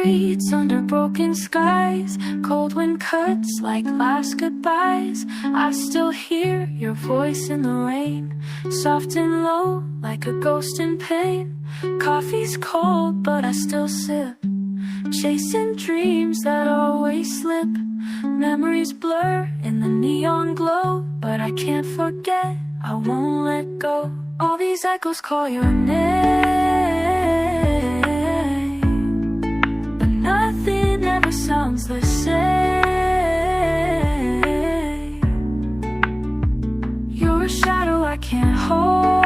streets under broken skies, cold wind cuts like last goodbyes. I still hear your voice in the rain, soft and low like a ghost in pain. Coffee's cold but I still sip, chasing dreams that always slip. Memories blur in the neon glow, but I can't forget, I won't let go. All these echoes call your name, but nothing ever sounds the same. You're a shadow I can't hold,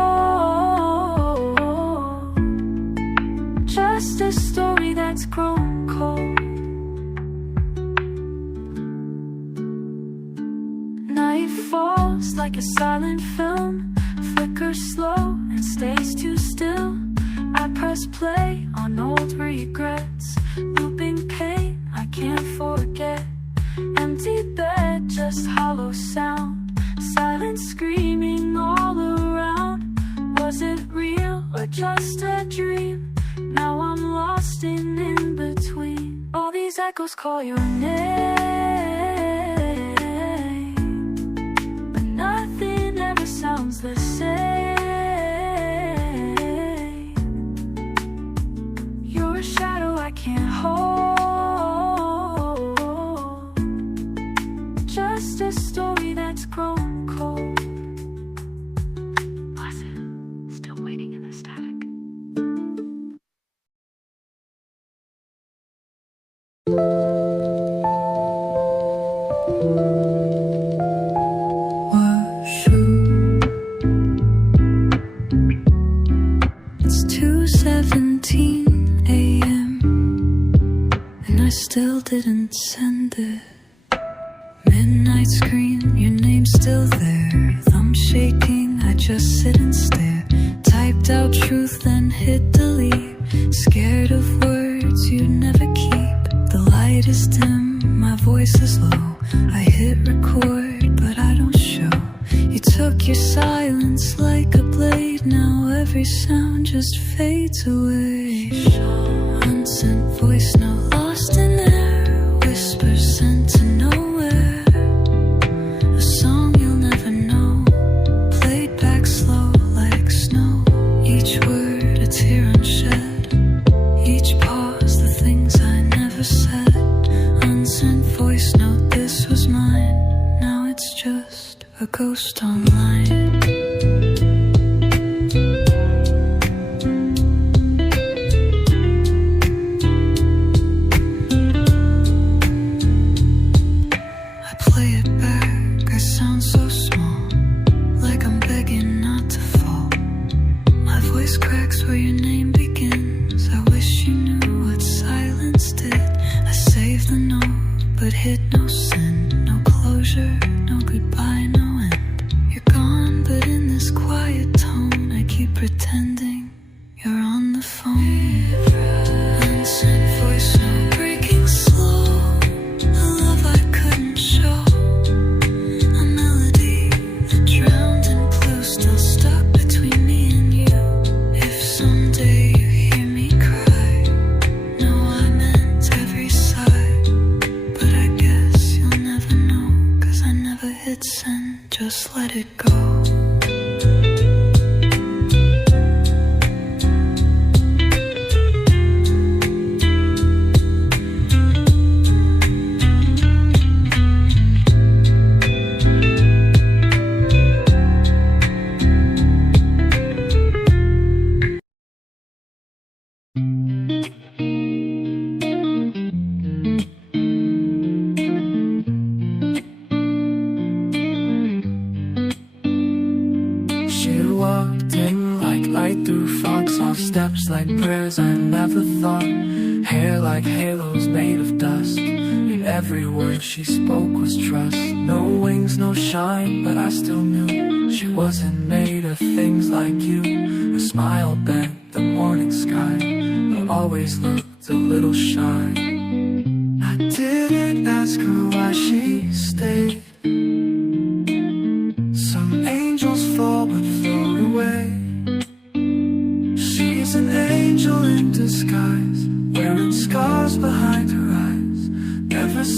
just a story that's grown cold. Night falls like a silent film, flickers slow and stays too still. I press play on old regrets, looping pain I can't forget. Empty bed, just hollow sound, silence screaming all around. Was it real or just a dream? Now I'm lost in between. All these echoes call your name, but nothing ever sounds the same. You're a shadow I can't hold, just a story that's grown cold. Wasu, still waiting in the static. Wasu. It's 2:17 a.m. and I still didn't send it. Midnight screen, your name's still there. Thumb shaking, I just sit and stare. Typed out truth, then hit delete. Scared of words you'd never keep. The light is dim, my voice is low. I hit record, but I don't show. You took your silence like a blade. Now every sound just fades away. Unsent voice, no lost in air. Whispers sent to nowhere. A song you'll never know, played back slow like snow. Each word a tear unshed, each pause the things I never said. Unsent voice note, this was mine. Now it's just a ghost online. I play it back, I sound so small, like I'm begging not to fall. My voice cracks where your name begins. I wish you knew what silence did. I saved the note, but hit no send. No closure, no goodbye, no end. You're gone, but in this quiet tone I keep pretending you're on the phone. Unsent voice, no breaking slow. A love I couldn't show. A melody that drowned in blue, still stuck between me and you. If someday you hear me cry, know I meant every sigh. But I guess you'll never know, 'cause I never hit send, just let it go. She walked in like light through fog, soft steps like prayers I never thought. Hair like halos made of dust, and every word she spoke was trust. No wings, no shine, but I still knew she wasn't made of things like you. Her smile bent the morning sky, but always looked a little shy. I didn't ask her why she stayed. Some angels fall but float away. She's an angel in disguise, wearing scars but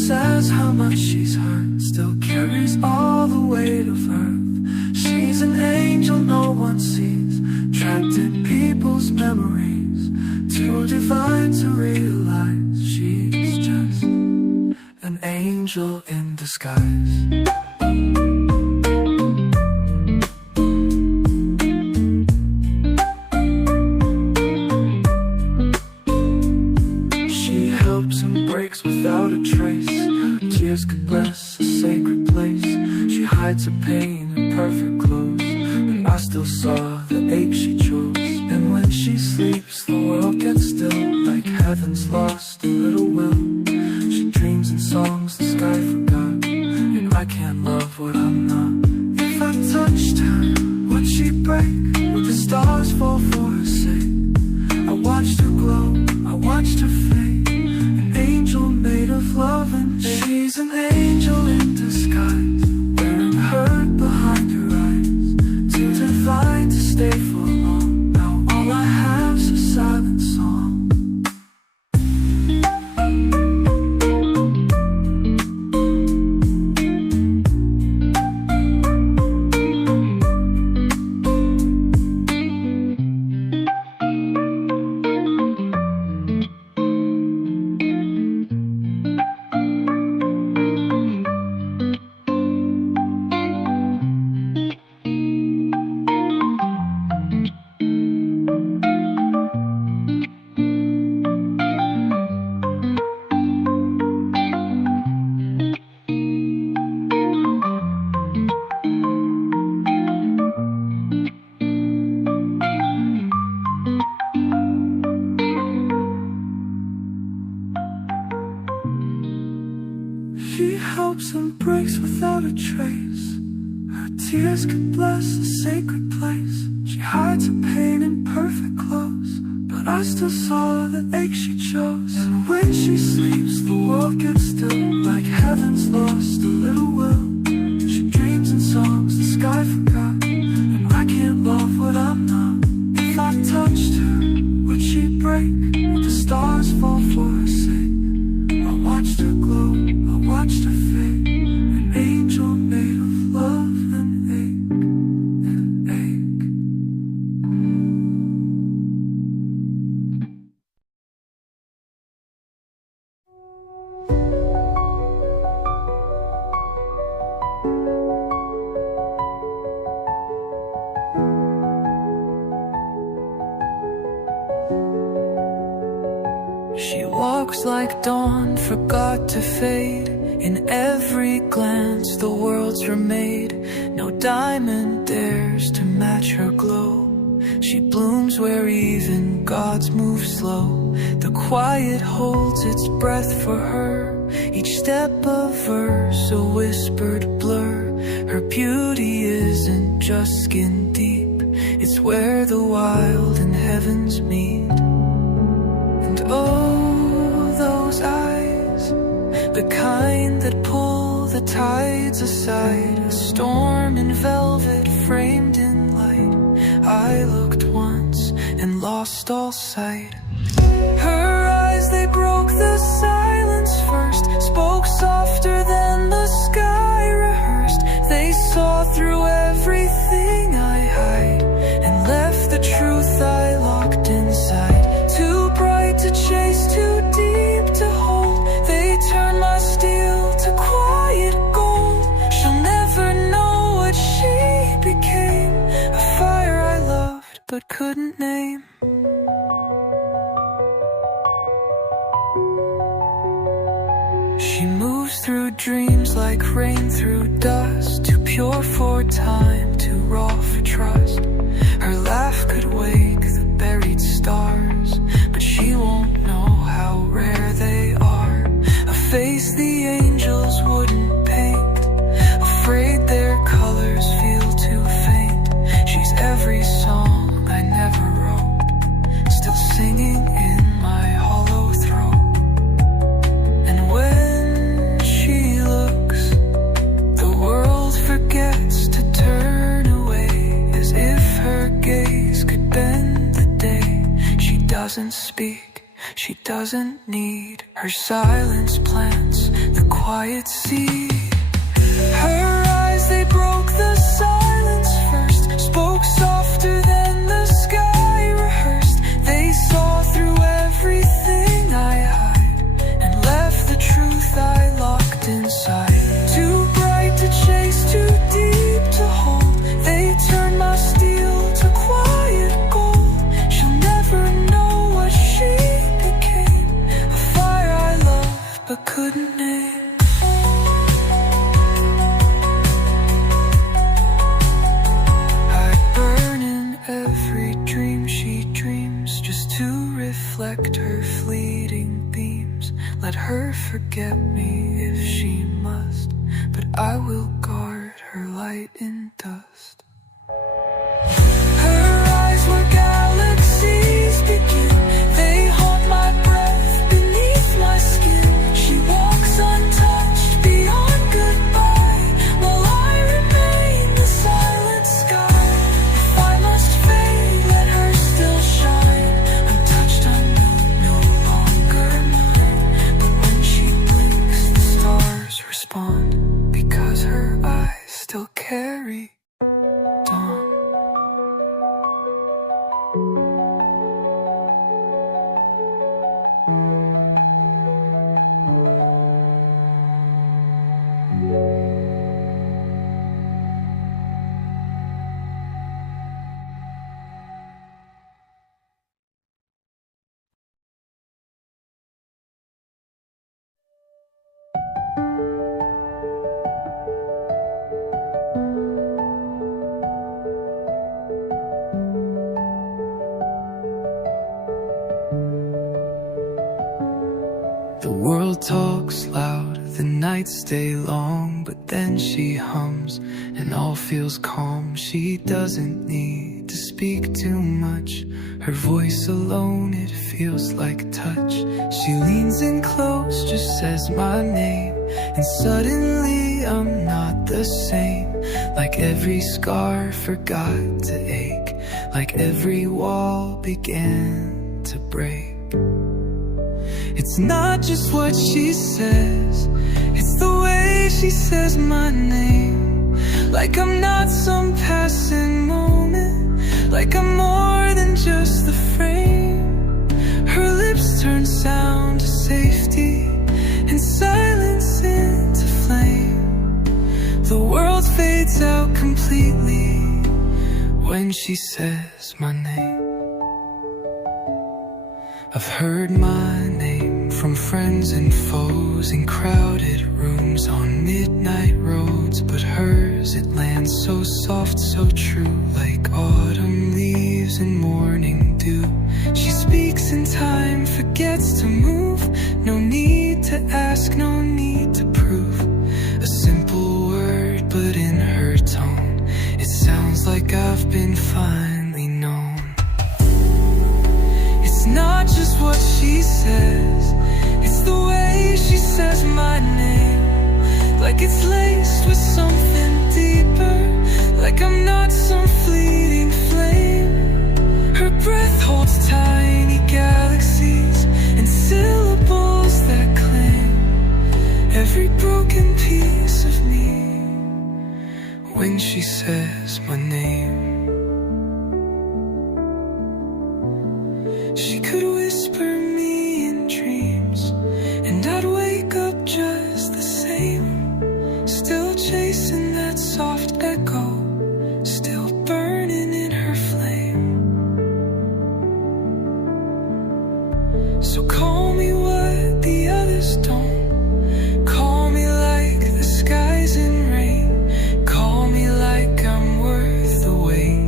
says how much she's hurt, still carries all the weight of earth. She's an angel no one sees, trapped in people's memories, too divine to realize she's just an angel in disguise. Without a trace, her tears could bless a sacred place. She hides her pain in perfect clothes, but I still saw the ache she chose. And when she sleeps, the world gets still, like heaven's lost a little will. She dreams in songs the sky forgot, and I can't love what I'm not. If I touched her, would she break? Would the stars fall for her sake? I watched her glow, I watched her fade, angel made of love, and she's an angel in disguise, wearing hurt behind her eyes, too divine to stay for long. Now all I have's a silent song. She helps and breaks without a trace. Her tears could bless a sacred place. She hides her pain in perfect clothes, but I still saw the ache she chose. And when she sleeps, the world gets still, like heaven's lost a little will. She dreams in songs the sky forgot, and I can't love what I'm not. If I touched her, would she break? Would the stars fall for her sake? I watched her glow, I watched her fade, an angel made of love and ache, and ache. She walks like dawn, forgot to fade. In every glance the worlds were made. No diamond dares to match her glow. She blooms where even gods move slow. The quiet holds its breath for her. Each step a verse, a whispered blur. Her beauty isn't just skin deep, it's where the wild and heavens meet. And oh, those eyes, the kind that pull the tides aside. A storm in velvet framed in light. I looked once and lost all sight. Her eyes, they broke the silence first, spoke softer than the sky rehearsed. They saw through everything I hide, and left the truth I locked inside. Too bright to chase, too deep to hold. They turned my steel to quiet gold. She'll never know what she became, a fire I loved but couldn't name. She moves through dreams like rain through dust, too pure for time, too raw for trust. Her laugh could wake the buried stars, but she won't know how rare they are. A face the angels wouldn't paint, afraid their colors feel too faint. She's every song I never wrote, still singing in my hollow throat. And when she looks, the world forgets to turn away, as if her gaze could bend the day. She doesn't speak, she doesn't need. Her silence plants the quiet sea. Her eyes, they broke the silence first, spoke softer than the sky rehearsed. They saw through everything I hide and left the truth I locked inside. Too bright to chase, too deep to hold. They turned my steel to quiet gold. She'll never know what she became, a fire I loved but couldn't name. I burn in every dream she dreams, just to reflect her fleeting beams. Let her forget me if she must, but I will guard her light in dust. Her eyes where galaxies begin, they haunt my breath beneath my skin. She walks untouched beyond goodbye, while I remain the silent sky. If I must fade, let her still shine. Untouched, unknown, no longer mine. But when she blinks, the stars respond, because her eyes still carry dawn. The world talks loud, the nights stay long, but then she hums and all feels calm. She doesn't need to speak too much, her voice alone, it feels like touch. She leans in close, just says my name, and suddenly I'm not the same. Like every scar forgot to ache, like every wall began to break. It's not just what she says, it's the way she says my name. Like I'm not some passing moment, like I'm more than just the frame. Her lips turn sound to safety and silence into flame. The world fades out completely when she says my name. I've heard my name from friends and foes in crowded rooms on midnight roads, but hers, it lands so soft, so true, like autumn leaves and morning dew. She speaks in time, forgets to move, no need to ask, no need to prove. A simple word, but in her tone, it sounds like I've been finally known. It's not just what she says, it's the way she says my name. Like it's laced with something deeper, like I'm not some fleeting flame. Her breath holds tiny galaxies and syllables that claim every broken piece of me when she says my name. She could whisper me in dreams, and I'd wake up just the same. Still chasing that soft echo, still burning in her flame. So call me what the others don't. Call me like the skies in rain. Call me like I'm worth the wait.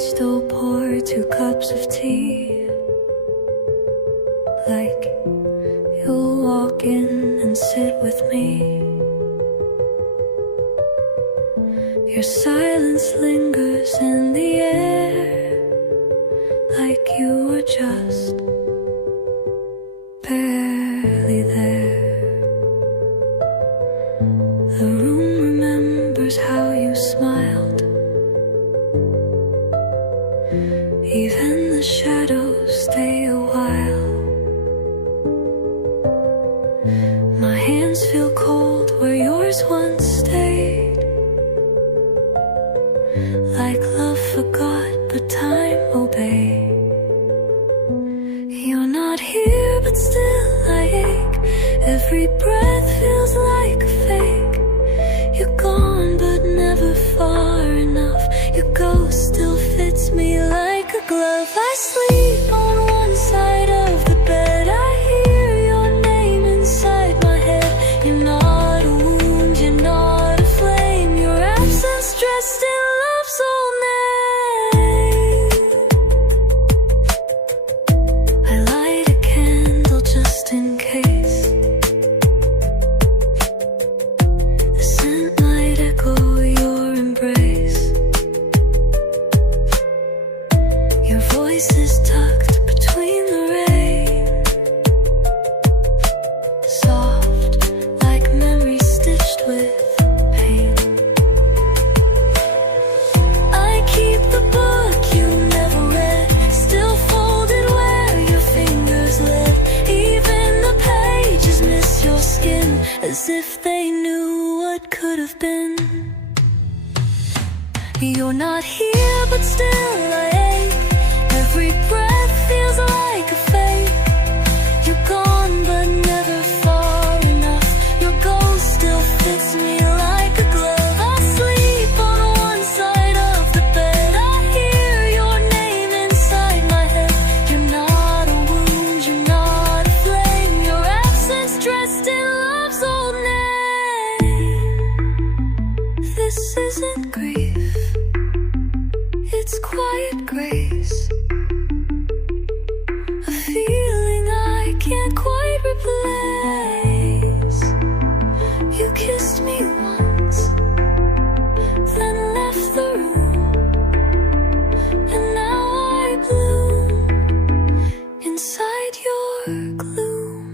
still pour 2 cups of tea, like you'll walk in and sit with me. Your silence lingers in the air, like you were just barely there. The room remembers how you smiled. Even the shadows stay a while. My hands feel cold where yours once stayed, like love forgot but time obeyed. You're not here but still I ache. Every breath feels like a fake. You're gone but never far enough. Your ghost still fits me like a glove. I sleep on one side of the bed. I hear your name inside my head. You're not a wound, you're not a flame. Your absence dressed in love's old name. I light a candle just in case. The scent might echo your embrace. Your voice is tucked between the rain, soft like memory stitched with pain. I keep the book you never read, still folded where your fingers led. Even the pages miss your skin, as if they knew what could have been. You're not here but still I ache. Every breath feels like a fate. You're gone but never far enough. Your ghost still fits me like a glove. I sleep on one side of the bed. I hear your name inside my head. You're not a wound, you're not a flame. Your absence dressed in love's old name. This isn't grief, it's quiet grace. A feeling I can't quite replace. You kissed me once, then left the room, and now I bloom inside your gloom.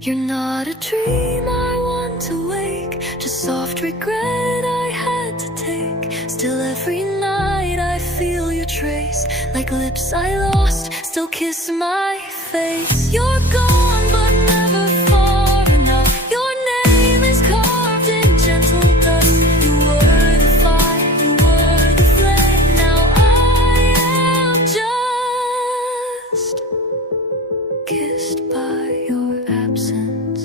You're not a dream I want to wake, just soft regret I had to take. Still every night I feel your trace, like lips I lost still kiss my face. You're gone but never far enough. Your name is carved in gentle dust. You were the fire, you were the flame. Now I am just kissed by your absence.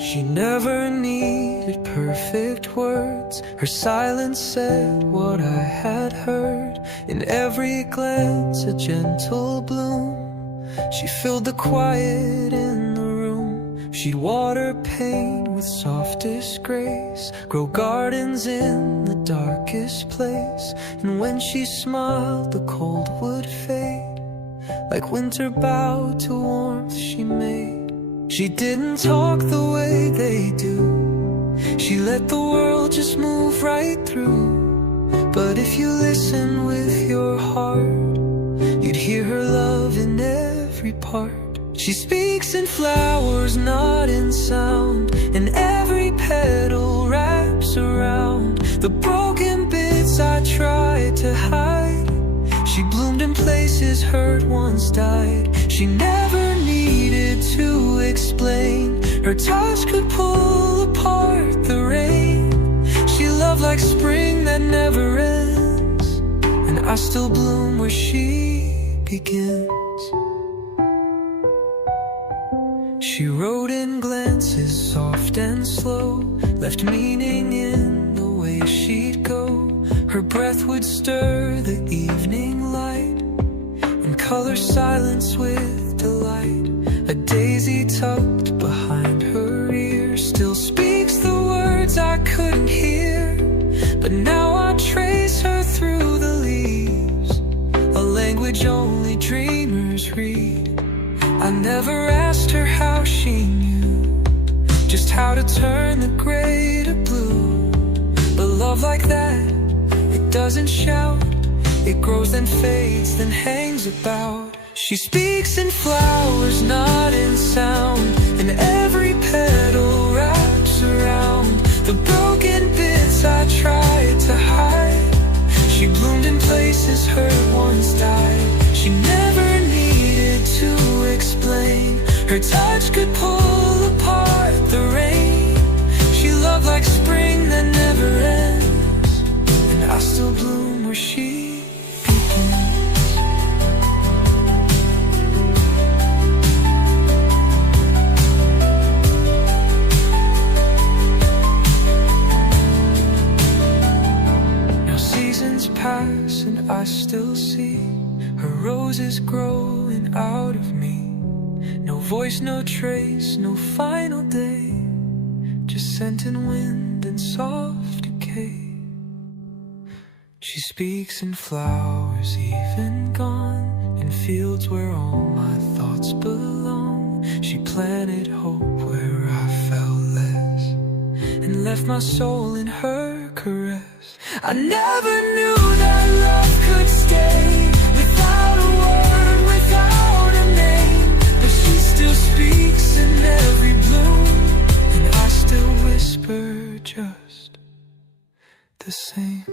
She never needed perfect words. Her silence said what I had heard. In every glance a gentle bloom. She filled the quiet in the room. She'd water pain with softest grace, grow gardens in the darkest place. And when she smiled the cold would fade, like winter bowed to warmth she made. She didn't talk the way they do. She let the world just move right through. But if you listen with your heart, you'd hear her love in every part. She speaks in flowers, not in sound, and every petal wraps around the broken bits I tried to hide. She bloomed in places hurt once died. She never needed to explain. Her touch could pull apart the rain. She loved like spring that never ends, and I still bloom where she begins. She She wrote in glances soft and slow, left meaning in the way she'd go. Her breath would stir the evening light and color silence with delight. A daisy tucked behind her ear still speaks the words I couldn't hear. But now I trace her through the leaves, a language only dreamers read. I never asked her how she knew just how to turn the gray to blue. But love like that, it doesn't shout. It grows then fades then hangs about. She speaks in flowers, not in sound, and every petal wraps around the broken bits I tried to hide. She bloomed in places hurt once died. She never needed to explain. Her touch could pull apart the rain. She loved like spring that never ends, and I still bloom where she begins. Now seasons pass and I still see her roses growing out of me. No voice, no trace, no final day, just scent and wind and soft decay. She speaks in flowers even gone, in fields where all my thoughts belong. She planted hope where I felt less, and left my soul in her caress. I never knew that love could stay without a word, without a name. But she still speaks in every bloom, and I still whisper just the same.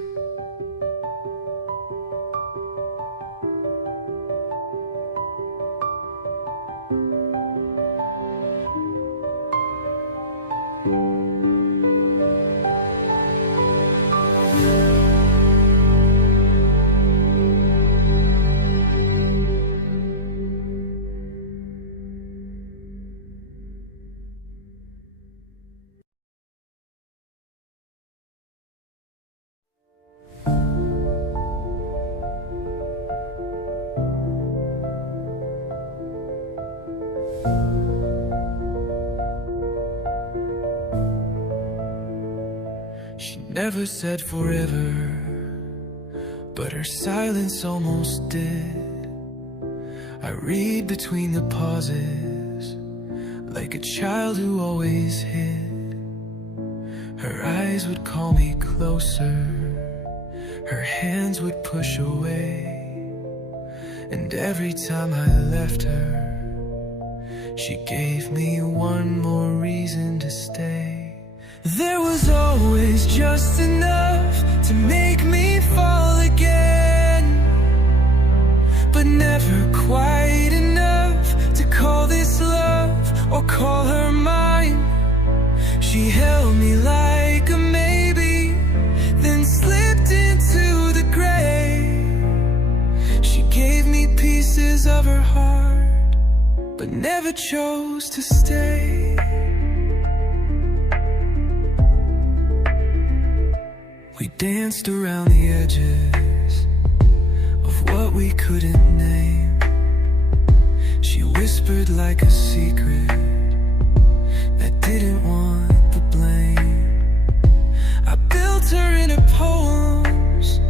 She never said forever, but her silence almost did. I read between the pauses, like a child who always hid. Her eyes would call me closer, her hands would push away. And every time I left her, she gave me one more reason to stay. There was always just enough to make me fall again, but never quite enough to call this love or call her mine. She held me like a maybe, then slipped into the gray. She gave me pieces of her heart, but never chose to stay. We danced around the edges of what we couldn't name. She whispered like a secret that didn't want the blame. I built her into poems,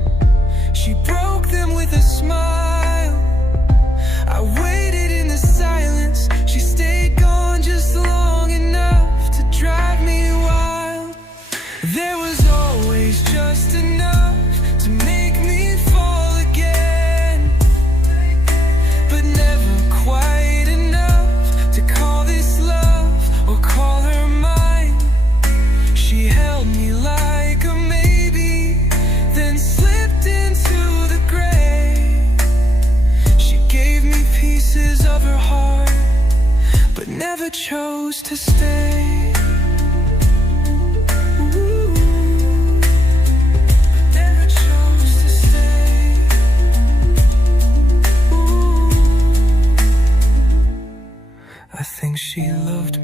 she broke them with a smile. I waited in the silence, she stayed gone just long enough to drive me wild. There was always just enough to make me fall again, but never quite enough to call this love or call her mine. She held me like a maybe, then slipped into the gray. She gave me pieces of her heart, but never chose to stay. I think she loved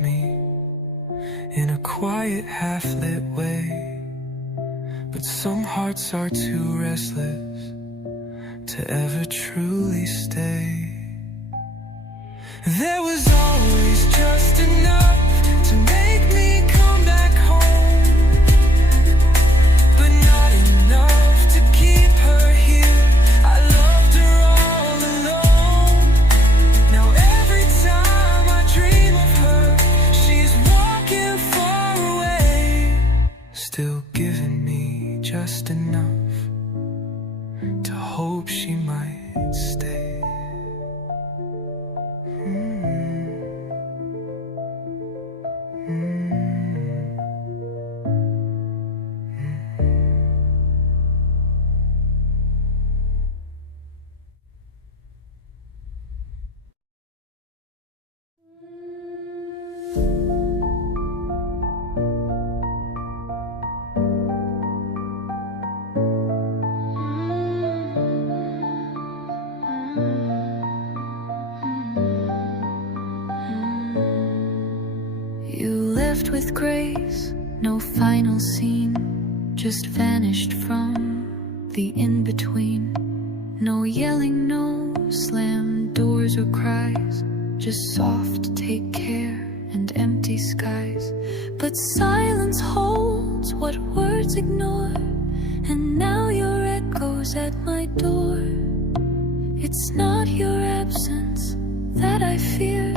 quiet half-lit way. But some hearts are too restless to ever truly stay. There was always just enough to make me come back home, but not enough to keep her here. I loved her all alone. Now every time I dream of her, she's walking far away, still giving me just enough to hope she might stay. With grace, no final scene, just vanished from the in-between. No yelling, no slammed doors or cries, just soft take care and empty skies. But silence holds what words ignore, and now your echoes at my door. It's not your absence that I fear,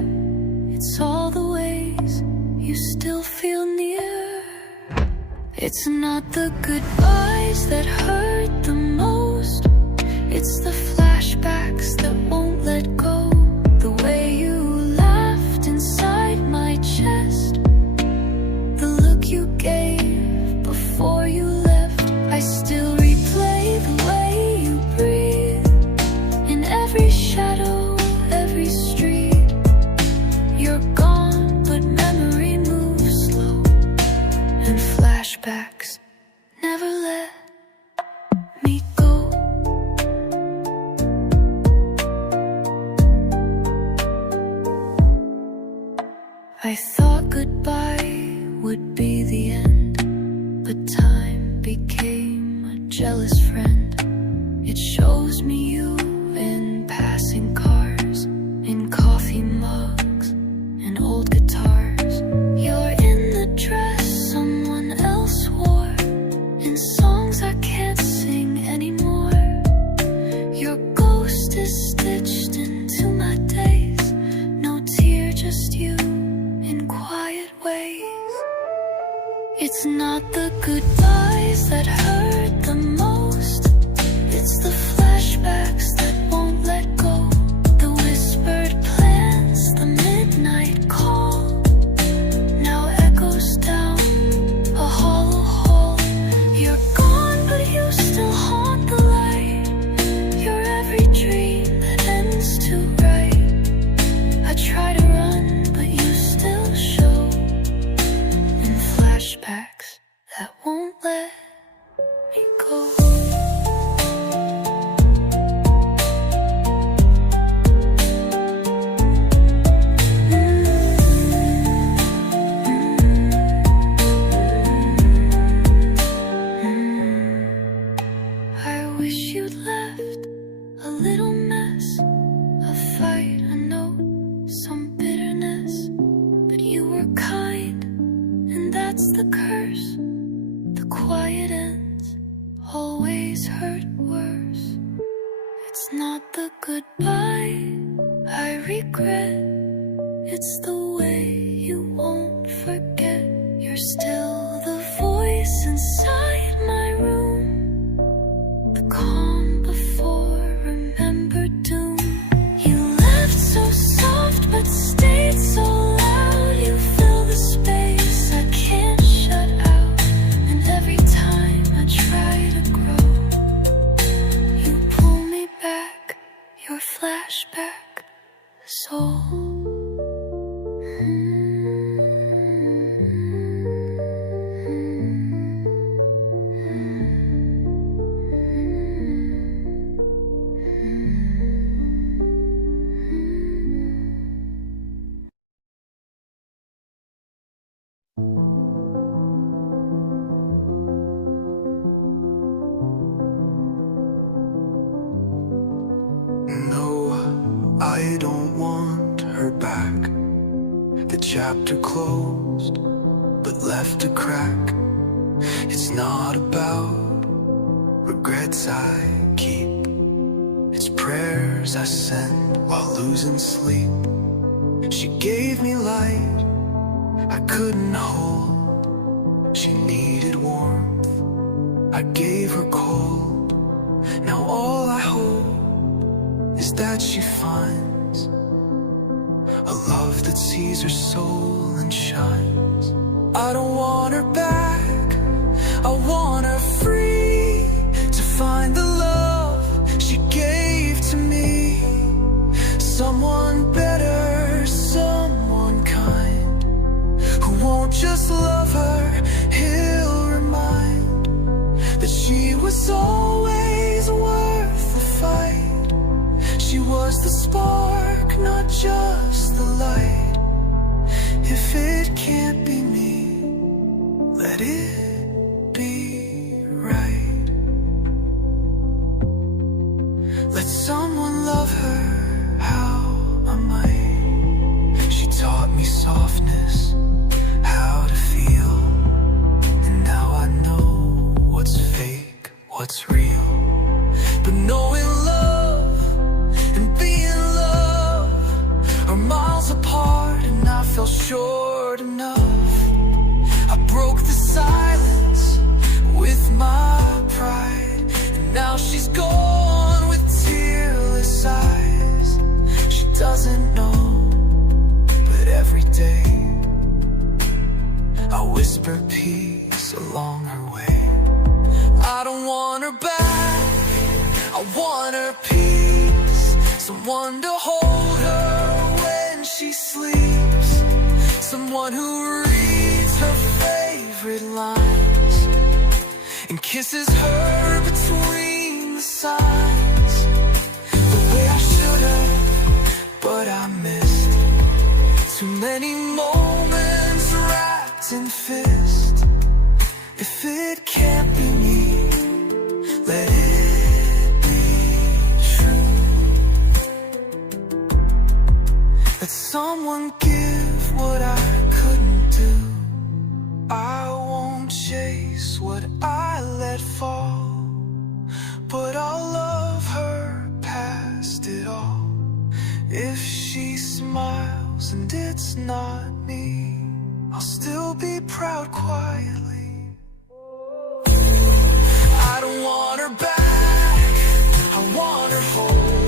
it's all the ways you still feel near. It's not the goodbyes that hurt the most, it's the flashbacks that won't let go. The way you laughed inside my chest, the look you gave before you left. I still replay the way you breathe in every shadow, every street. You're gone, but memory moves slow, and flashbacks never let me go. I thought goodbye would be the end, but time became a jealous friend. It shows me you in passing cars, in coffee mugs and old guitars. You're in the dress someone else wore, in songs I can't sing anymore. Your ghost is stitched into my days, no tear, just you in quiet ways. It's not the goodbyes that hurt the most, it's the flashbacks that won't let go. The whispered plans, the midnight call, now echoes down a hollow hall. You're gone, but you still haunt the light. You're every dream that ends too right. I try to run, but you still show in flashbacks that won't let me go. I wish you'd left a little mess, a fight, a note, some bitterness. But you were kind, and that's the curse. The quiet ends always hurt worse. It's not the goodbye I regret, it's the way you won't forget. You're still the voice inside my room, the calm before remembered doom. You left so soft but stayed so loud. You fill the space I can't shut out, and every time I try to grow, you pull me back, your flashback soul. her back. The chapter closed, but left a crack. It's not about regrets I keep, it's prayers I send while losing sleep. She gave me light I couldn't hold, she needed warmth, I gave her cold. Now all I hope is that she finds a love that sees her soul and shines. I don't want her back, I want her free, to find the love she gave to me. Someone better, someone kind, who won't just love her, he'll remind that she was always worth the fight. She was the spark, not just the light. If it can't be me, let it be right. Let someone love her how I might. She taught me softness, how to feel, and now I know what's fake, what's real. But knowing love and being loved are miles apart, and I fell short enough. I broke the silence with my pride, and now she's gone with tearless eyes. She doesn't know, but every day I whisper peace along her way. I don't want her back, I want her peace, someone to hold her when she sleeps, someone who reads her favorite lines and kisses her between the signs. The way I should have, but I missed too many moments wrapped in fist. If it can't be me, let it be true. Let someone give what I couldn't do. I won't chase what I let fall, but I'll love her past it all. If she smiles and it's not me, I'll still be proud quietly. I don't want her back, I want her whole,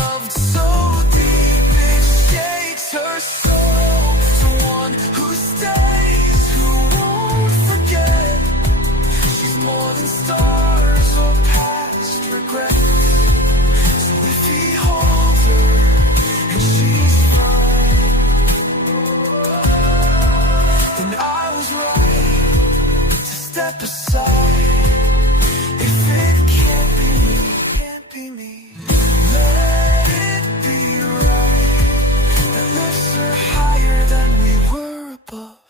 loved so deep it shakes her soul. Someone who stays, who won't forget. She's more than stars or past regrets. So if he holds her and she's fine, then I was right to step aside. If it can't be me, can't be me, let it be right. That lifts her higher than we were above.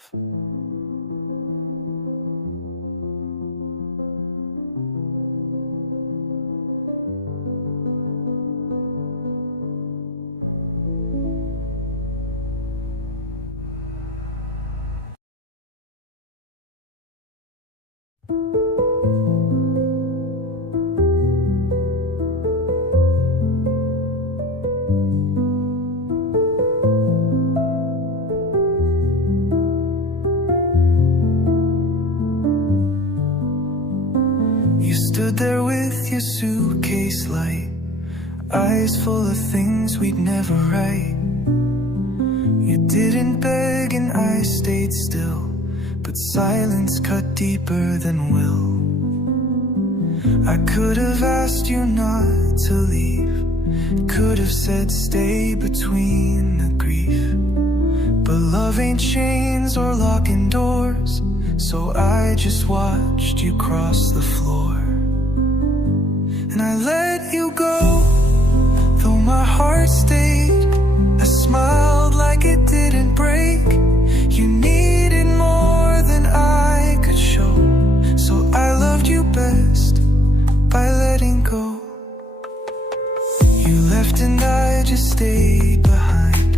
You stood there with your suitcase light, eyes full of things we'd never write. You didn't beg and I stayed still, but silence cut deeper than will. I could have asked you not to leave, could have said stay between the grief, but love ain't chains or locking doors, so I just watched you cross the floor. And I let you go, though my heart stayed. I smiled like it didn't break. You needed more than I could show, so I loved you best by letting go. You left and I just stayed behind,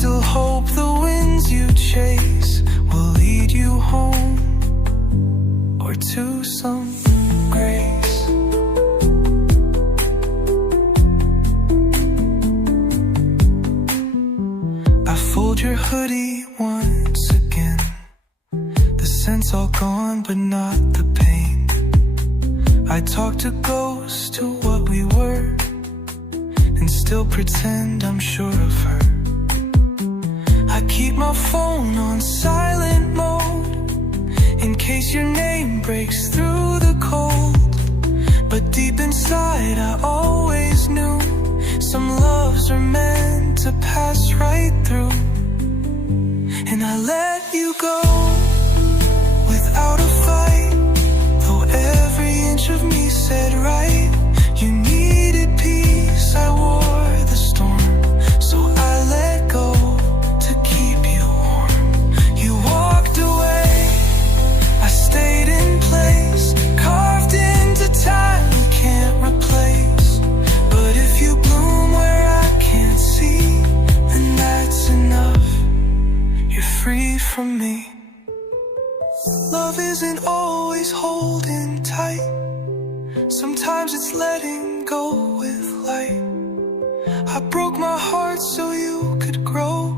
still hope the winds you chase will lead you home or to some grace. I fold your hoodie once again, the scent's all gone but not the pain. I talk to ghosts to what we were and still pretend I'm sure of her. I keep my phone on silent mode in case your name breaks through the cold. But deep inside I always knew some loves are meant to pass right through. And I let you go without a fight, though every inch of me said right. You needed peace, I wore the storm, so I let go to keep you warm. You walked away, I stayed in place, carved into time we can't replace. But if you bloom where I can't see, then that's enough. You're free from me. Love isn't always holding tight. Sometimes it's letting go with light. I broke my heart so you could grow,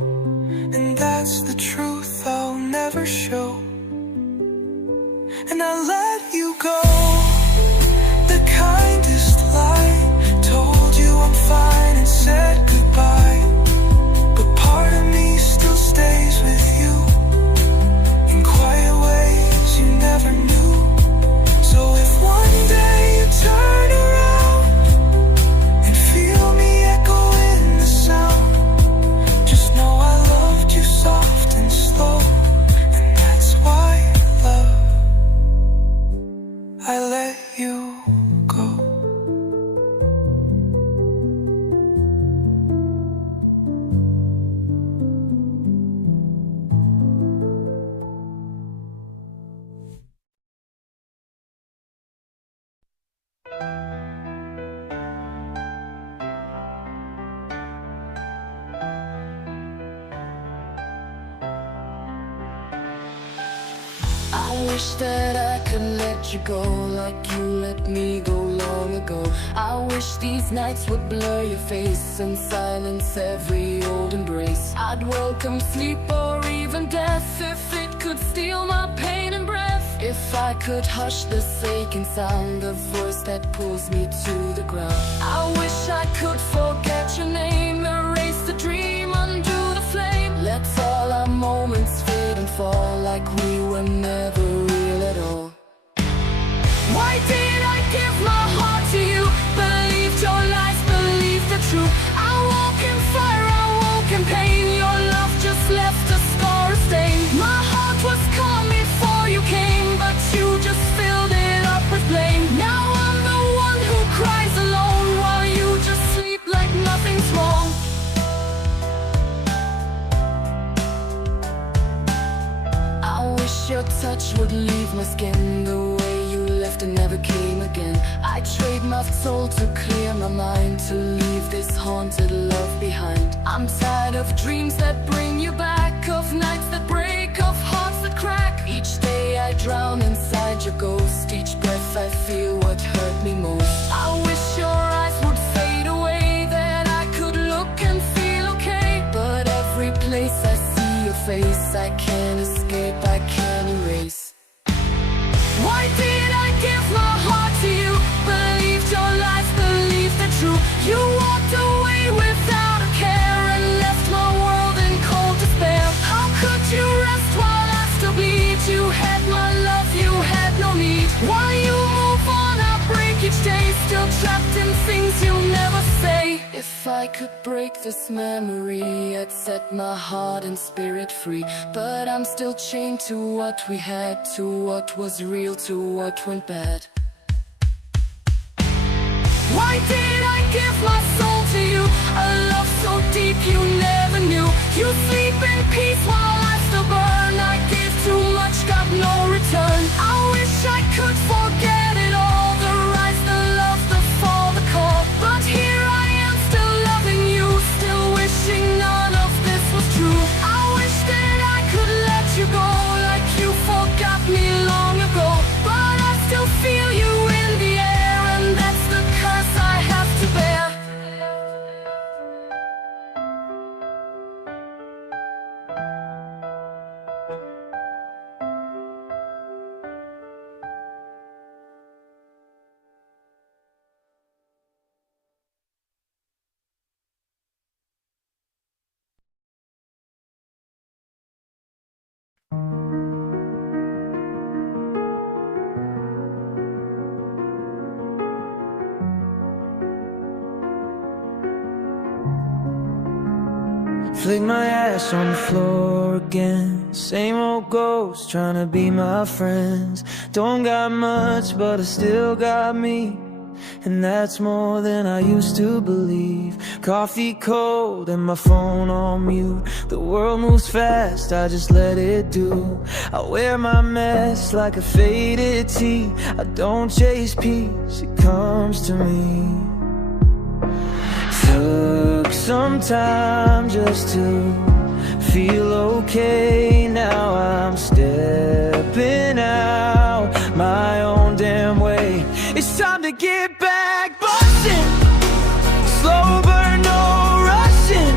and that's the truth I'll never show. And I let you go, the kindest lie. Told you I'm fine and said goodbye. But part of me still stays with you in quiet ways you never knew. So if one day you turn around and feel me echo in the sound, just know I loved you soft and slow, and that's why, love, I let you go. I wish that I could let you go like you let me go long ago. I wish these nights would blur your face and silence every old embrace. I'd welcome sleep or even death if it could steal my pain and breath. If I could hush the aching sound, the voice that pulls me to the ground. I wish I could forget your name, erase the dream, undo the flame. Let all our moments fade and fall like we were never real at all. Why did I give my heart to you? Believed your lies, believed the truth. I woke in fire, I woke in pain. Your love just left a scar, a stain. My heart was calm before you came, but you just filled it up with blame. Now I'm the one who cries alone while you just sleep like nothing's wrong. I wish your touch would leave my skin. The way you left and never came again. I trade my soul to clear my mind, to leave this haunted love behind. I'm tired of dreams that bring you back, of nights that break, of hearts that crack. Each day I drown inside your ghost. Each breath I feel what hurt me most. I wish your eyes would fade away, that I could look and feel okay. But every place I see your face, I can't escape, I can't erase. Why did I give my heart to you? Believed your lies, believed the truth. You walked away without a care and left my world in cold despair. How could you rest while I still bleed? You had my love, you had no need. While you move on, I break each day, still trapped in things you'll never say. If I could break this memory, I'd set my heart and spirit free. But I'm still chained to what we had, to what was real, to what went bad. Why did I give my soul to you? A love so deep you never knew. You sleep in peace while I still burn. I gave too much, got no return. I wish I could forget it all, the rise, the love, the fall, the call. But here I am still loving you, still wishing none of this was true. Flick my ash on the floor again. Same old ghosts trying to be my friends. Don't got much, but I still got me, and that's more than I used to believe. Coffee cold and my phone on mute. The world moves fast, I just let it do. I wear my mess like a faded tee. I don't chase peace, it comes to me. Took some time just to feel okay. Now I'm stepping out my own damn way. It's time to get back bussin'. Slow burn, no rushing.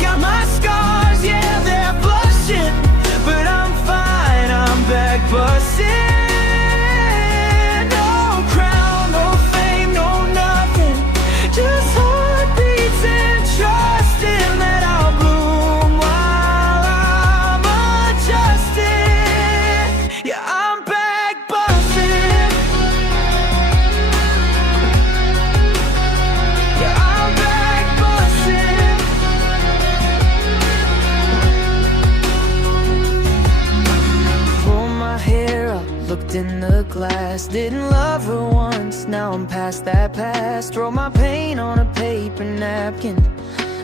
Got my scars, yeah, they're blushing, but I'm fine, I'm back bussin'. No crown, no fame, no nothing, just heartbeats and trusting that I'll bloom while I'm adjusting. Yeah, I'm back bussin'. Yeah, I'm back bussin'. Pulled my hair up, looked in the glass. Didn't love her once, now I'm past that past. Wrote my pain on a paper napkin,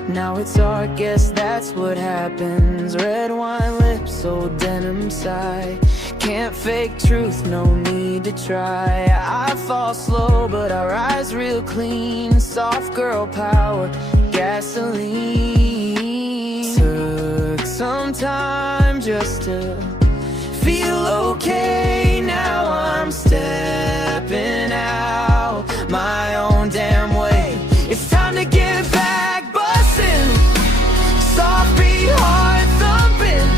now it's art, guess that's what happens. Red wine lips, old denim sigh. Can't fake truth, no need to try. I fall slow, but I rise real clean. Soft girl power, gasoline. Took some time just to feel okay. Now I'm stepping out my own damn way. It's time to get back bussin'. Soft beat, heart thumping,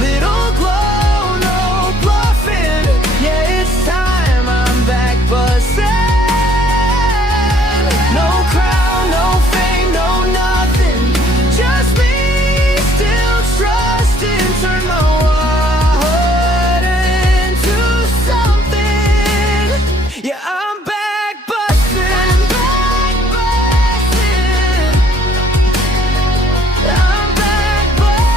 little glow, no bluffing. Yeah, it's time, I'm back bussin'. No crown, no fame, no nothing, just me still trusting. Turn my water into something. Yeah, I'm back bussin'. Back bussin'. I'm back bussin'.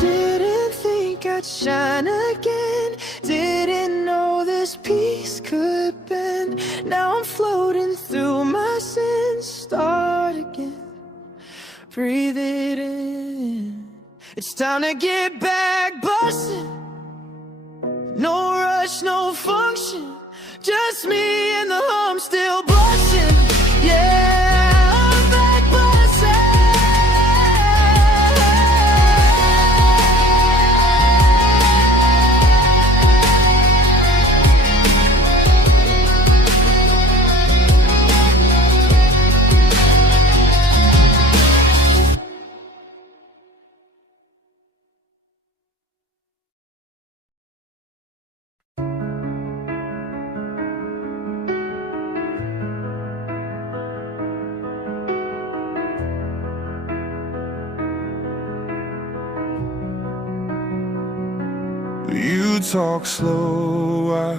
Didn't think I'd shine again. Didn't know this peace could bend. Now I'm floating through my sins. Start again, breathe it in. It's time to get back bussin'. No rush, no function, just me and the hum still blushing. Yeah, I'm back bussin'. You talk slow, I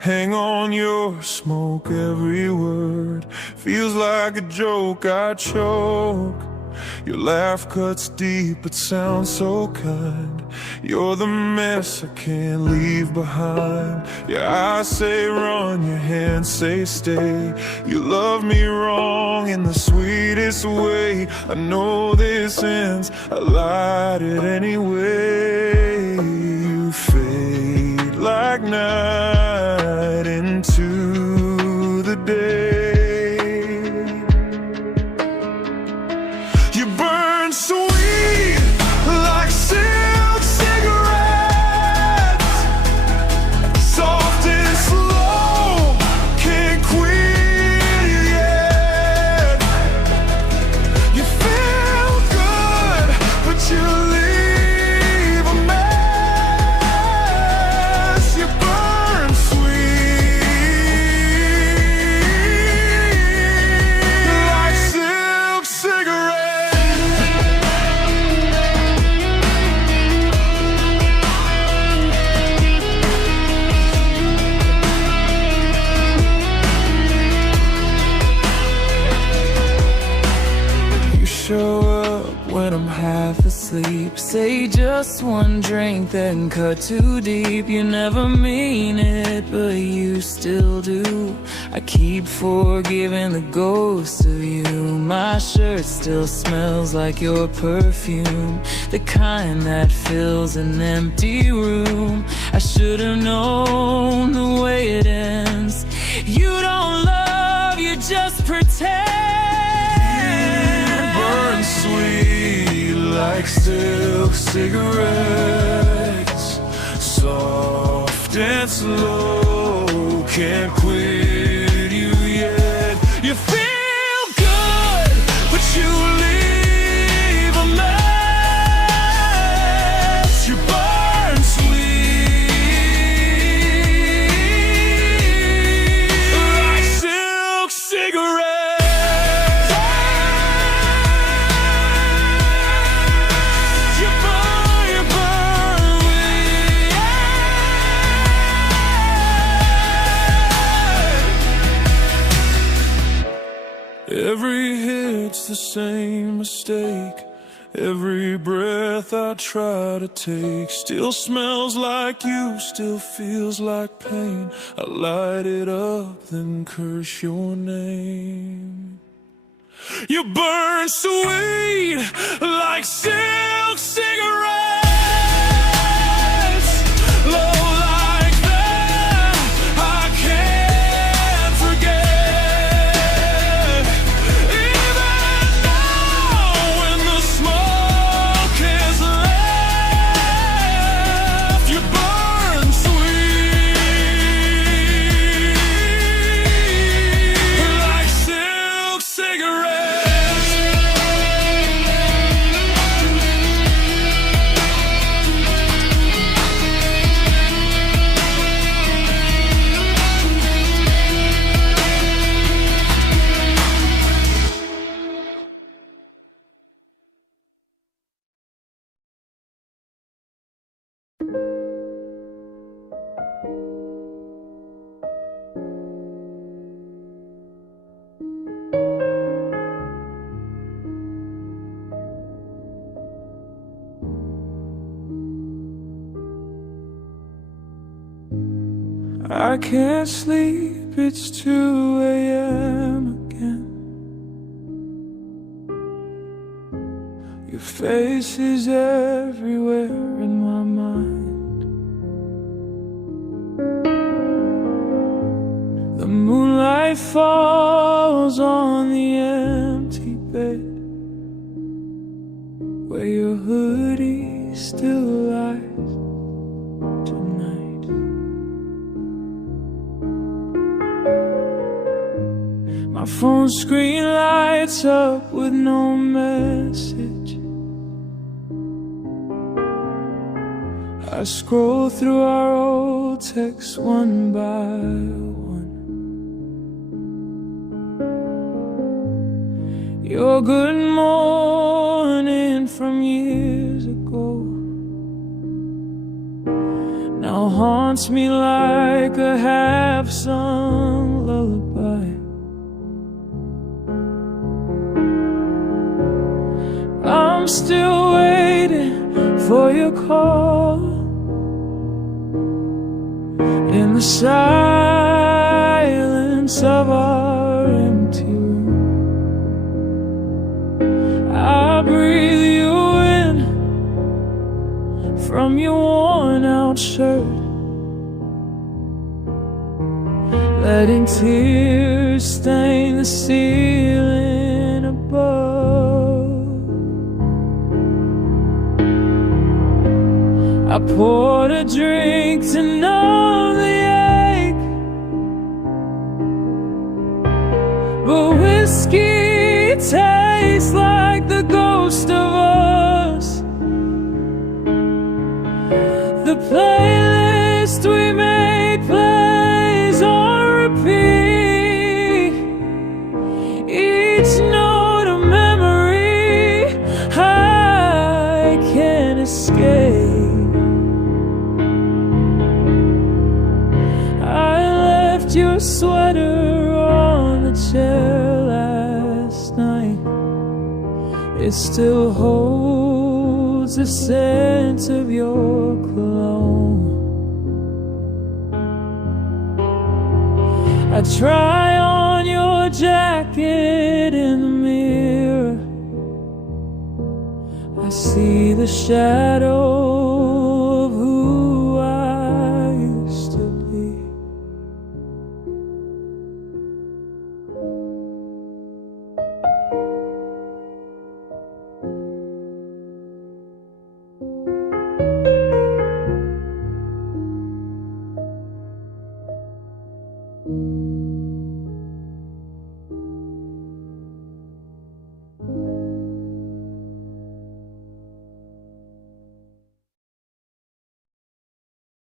hang on your smoke. Every word feels like a joke, I choke. Your laugh cuts deep, but sounds so kind. You're the mess I can't leave behind. Yeah, I say run, your hands say stay. You love me wrong in the sweetest way. I know this ends, I lied it anyway. You fade like night into the day. You burn sweet like silk cigarettes, soft and slow, can't quit you yet. You feel good, but you leave a show up when I'm half asleep. Say just one drink, then cut too deep. You never mean it, but you still do. I keep forgiving the ghost of you. My shirt still smells like your perfume, the kind that fills an empty room. I should've known the way it ends. You don't love, you just pretend. Burn sweet like silk cigarettes, soft and slow, can't quit you yet. You feel good, but you leave a mess. You burn sweet like silk cigarettes. Every hit's the same mistake. Every breath I try to take still smells like you, still feels like pain. I light it up, then curse your name. You burn sweet like silk cigarettes, low like that I can't forget. Even now when the smoke is left, you burn sweet like silk cigarettes. I can't sleep, it's 2 a.m. again. Your face is everywhere in my mind. The moonlight falls on the empty bed where your hoodie still lies. My phone screen lights up with no message. I scroll through our old texts one by one. Your good morning from years ago now haunts me like a half-sung lullaby. I'm still waiting for your call in the silence of our empty room. I breathe you in from your worn out shirt, letting tears stain the ceiling above. I poured a drink to numb the ache, but whiskey tastes like the ghost of us. The playlist we made plays on repeat, each note a memory I can't escape. Your sweater on the chair It still holds the scent of your cologne. I try on your jacket in the mirror. I see the shadow of who I used to be.